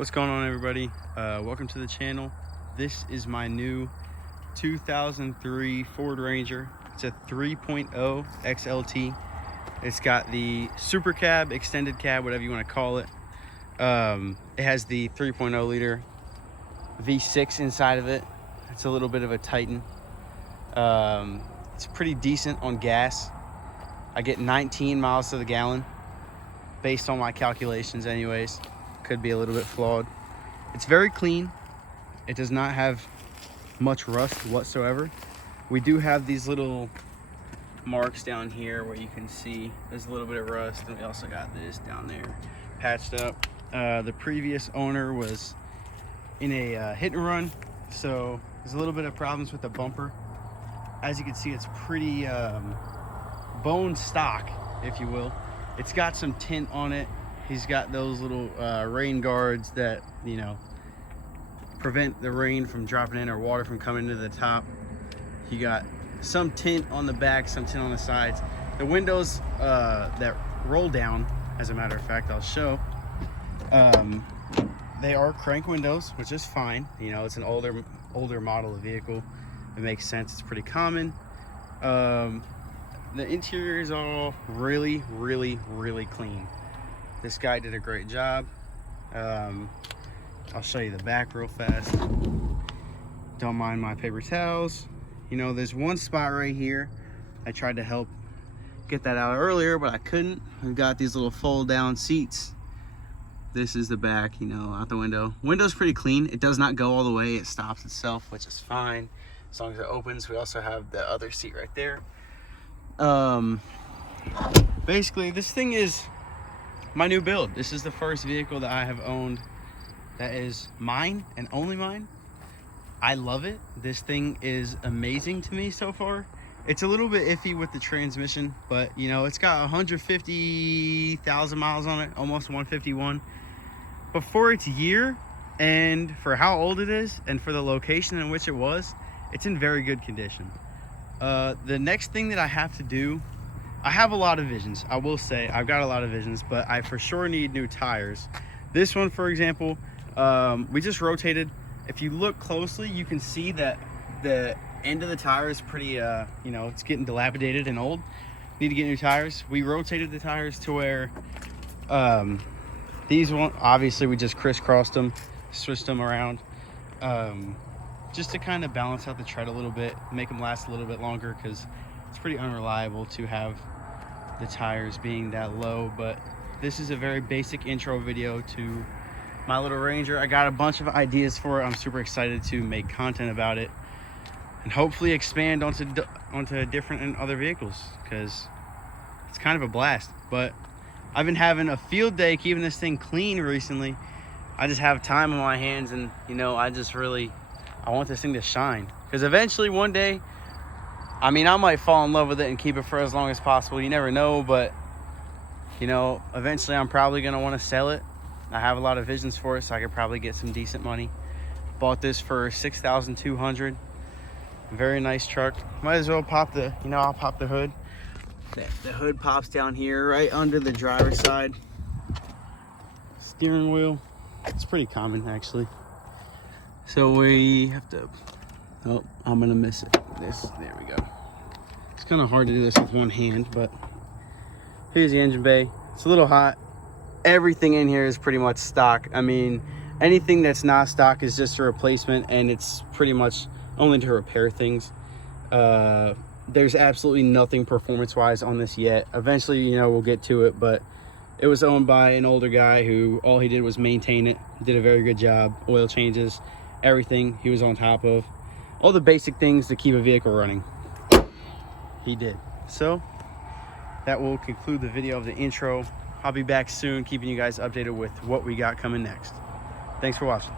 What's going on, everybody? Welcome to the channel. This is my new 2003 Ford Ranger. It's a 3.0 XLT. It's got the super cab, extended cab, whatever you want to call it. It has the 3.0 liter V6 inside of it. It's a little bit of a Titan. It's pretty decent on gas. I get 19 miles to the gallon based on my calculations anyways. Could be a little bit flawed. It's very clean. It does not have much rust whatsoever. We do have these little marks down here where you can see there's a little bit of rust, and we also got this down there patched up. The previous owner was in a hit and run, so there's a little bit of problems with the bumper. As you can see, it's pretty bone stock, if you will. It's got some tint on it. He's got those little rain guards that, you know, prevent the rain from dropping in or water from coming to the top. You got some tint on the back, some tint on the sides. The windows that roll down, as a matter of fact, I'll show. They are crank windows, which is fine. You know, it's an older model of vehicle. It makes sense. It's pretty common. The interior is all really clean. This guy did a great job. I'll show you the back real fast. Don't mind my paper towels. You know, there's one spot right here. I tried to help get that out earlier, but I couldn't. We've got these little fold down seats. This is the back, you know, out the window. Window's pretty clean. It does not go all the way. It stops itself, which is fine as long as it opens. We also have the other seat right there. Basically, this thing is my new build. This is the first vehicle that I have owned that is mine and only mine. I love it. This thing is amazing to me so far. It's a little bit iffy with the transmission, but you know, it's got 150,000 miles on it, almost 151. But for its year and for how old it is and for the location in which it was, it's in very good condition. The next thing that I have to do, I have a lot of visions. I will say I've got a lot of visions, but I for sure need new tires. This one, for example, we just rotated. If you look closely, you can see that the end of the tire is pretty, you know, it's getting dilapidated and old. Need to get new tires. We rotated the tires to where these one, obviously we just crisscrossed them, switched them around, just to kind of balance out the tread a little bit, make them last a little bit longer, because it's pretty unreliable to have the tires being that low. But this is a very basic intro video to my little Ranger. I got a bunch of ideas for it. I'm super excited to make content about it and hopefully expand onto different and other vehicles, because it's kind of a blast. But I've been having a field day keeping this thing clean recently. I just have time on my hands, and you know, I want this thing to shine, because eventually one day, I mean, I might fall in love with it and keep it for as long as possible. You never know, but you know, eventually I'm probably gonna want to sell it. I have a lot of visions for it, so I could probably get some decent money. Bought this for $6,200. Very nice truck. Might as well pop the, you know, I'll pop the hood. The hood pops down here right under the driver's side. Steering wheel. It's pretty common, actually. So we have to, oh, I'm gonna miss it. There we go. It's kind of hard to do this with one hand, but here's the engine bay. It's a little hot. Everything in here is pretty much stock. I mean, anything that's not stock is just a replacement, and it's pretty much only to repair things. There's absolutely nothing performance-wise on this yet. Eventually, you know, we'll get to it, but it was owned by an older guy who all he did was maintain it. Did a very good job. Oil changes, everything he was on top of. All the basic things to keep a vehicle running, he did. So that will conclude the video of the intro. I'll be back soon, keeping you guys updated with what we got coming next. Thanks for watching.